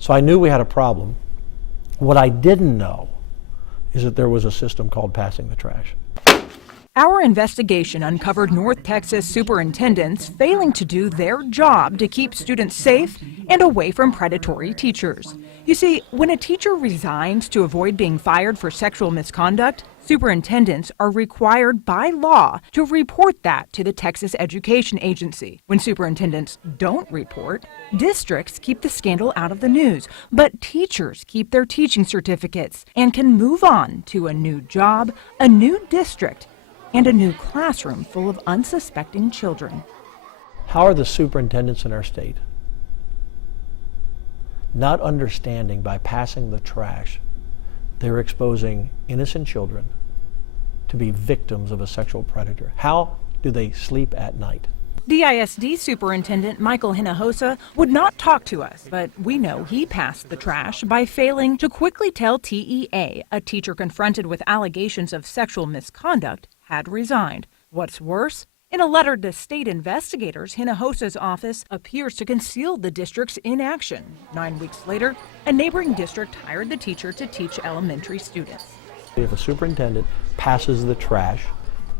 So I knew we had a problem. What I didn't know is that there was a system called passing the trash. Our investigation uncovered North Texas superintendents failing to do their job to keep students safe and away from predatory teachers. You see, when a teacher resigns to avoid being fired for sexual misconduct, superintendents are required by law to report that to the Texas Education Agency. When superintendents don't report, districts keep the scandal out of the news, but teachers keep their teaching certificates and can move on to a new job, a new district, and a new classroom full of unsuspecting children. How are the superintendents in our state not understanding by passing the trash they're exposing innocent children to be victims of a sexual predator? How do they sleep at night? DISD Superintendent Michael Hinojosa would not talk to us, but we know he passed the trash by failing to quickly tell TEA a teacher confronted with allegations of sexual misconduct had resigned. What's worse, in a letter to state investigators, Hinojosa's office appears to conceal the district's inaction. 9 weeks later, a neighboring district hired the teacher to teach elementary students. If a superintendent passes the trash,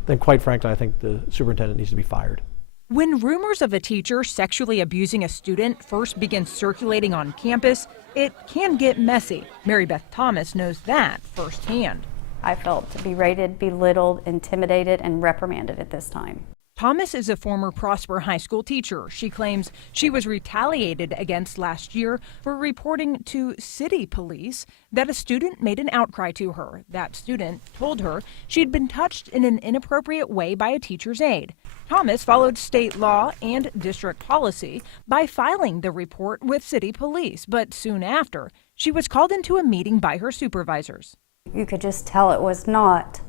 then quite frankly, I think the superintendent needs to be fired. When rumors of a teacher sexually abusing a student first begin circulating on campus, it can get messy. Mary Beth Thomas knows that firsthand. I felt berated, belittled, intimidated, and reprimanded at this time. Thomas is a former Prosper High School teacher. She claims she was retaliated against last year for reporting to city police that a student made an outcry to her. That student told her she'd been touched in an inappropriate way by a teacher's aide. Thomas followed state law and district policy by filing the report with city police, but soon after, she was called into a meeting by her supervisors. You could just tell it was not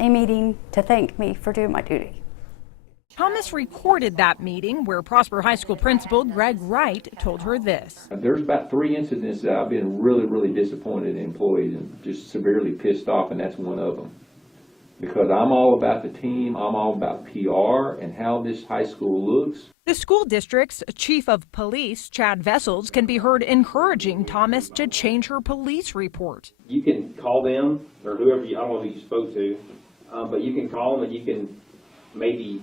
a meeting to thank me for doing my duty. Thomas recorded that meeting where Prosper High School principal Greg Wright told her this. There's about 3 incidents that I've been really disappointed in employees and just severely pissed off, and that's one of them. Because I'm all about the team, I'm all about PR and how this high school looks. The school district's chief of police, Chad Vessels, can be heard encouraging Thomas to change her police report. You can call them, or whoever, I don't know who you spoke to, but you can call them and you can maybe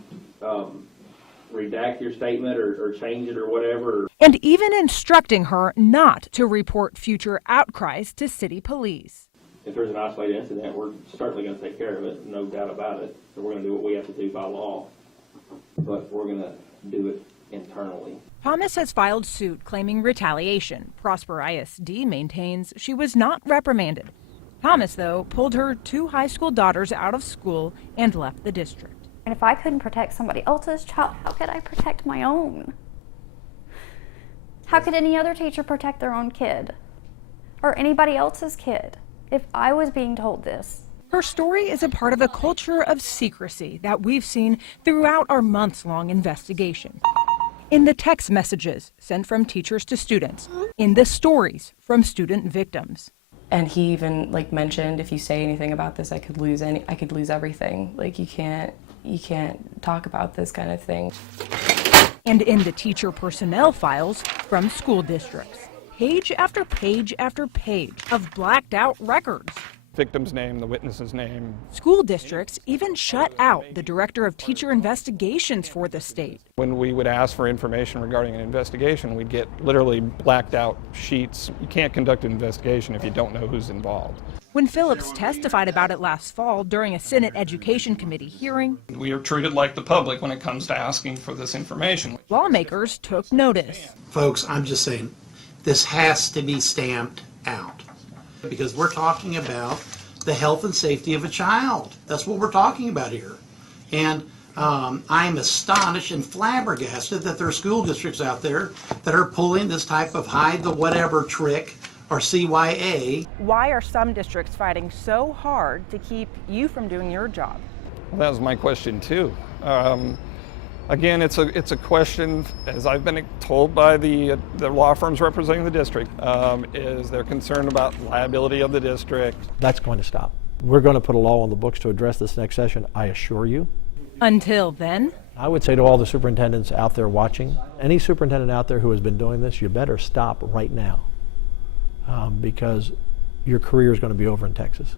redact your statement or change it or whatever. And even instructing her not to report future outcries to city police. If there's an isolated incident, we're certainly going to take care of it, no doubt about it. So we're going to do what we have to do by law, but we're going to do it internally. Thomas has filed suit claiming retaliation. Prosper ISD maintains she was not reprimanded. Thomas, though, pulled her 2 high school daughters out of school and left the district. And if I couldn't protect somebody else's child, how could I protect my own? How could any other teacher protect their own kid or anybody else's kid if I was being told this? Her story is a part of a culture of secrecy that we've seen throughout our months-long investigation. In the text messages sent from teachers to students, in the stories from student victims. And he even mentioned, if you say anything about this, I could lose everything. You can't talk about this kind of thing. And in the teacher personnel files from school districts. Page after page after page of blacked out records. Victim's name, the witness's name. School districts even shut out the director of teacher investigations for the state. When we would ask for information regarding an investigation, we'd get literally blacked out sheets. You can't conduct an investigation if you don't know who's involved. When Phillips testified about it last fall during a Senate Education Committee hearing, we are treated like the public when it comes to asking for this information. Lawmakers took notice. Folks, I'm just saying, this has to be stamped out because we're talking about the health and safety of a child. That's what we're talking about here. And I'm astonished and flabbergasted that there are school districts out there that are pulling this type of hide the whatever trick or CYA. Why are some districts fighting so hard to keep you from doing your job? Well, that was my question too. Again, it's a question, as I've been told by the law firms representing the district, is they're concerned about liability of the district. That's going to stop. We're going to put a law on the books to address this next session, I assure you. Until then, I would say to all the superintendents out there watching, any superintendent out there who has been doing this, you better stop right now, because your career is going to be over in Texas.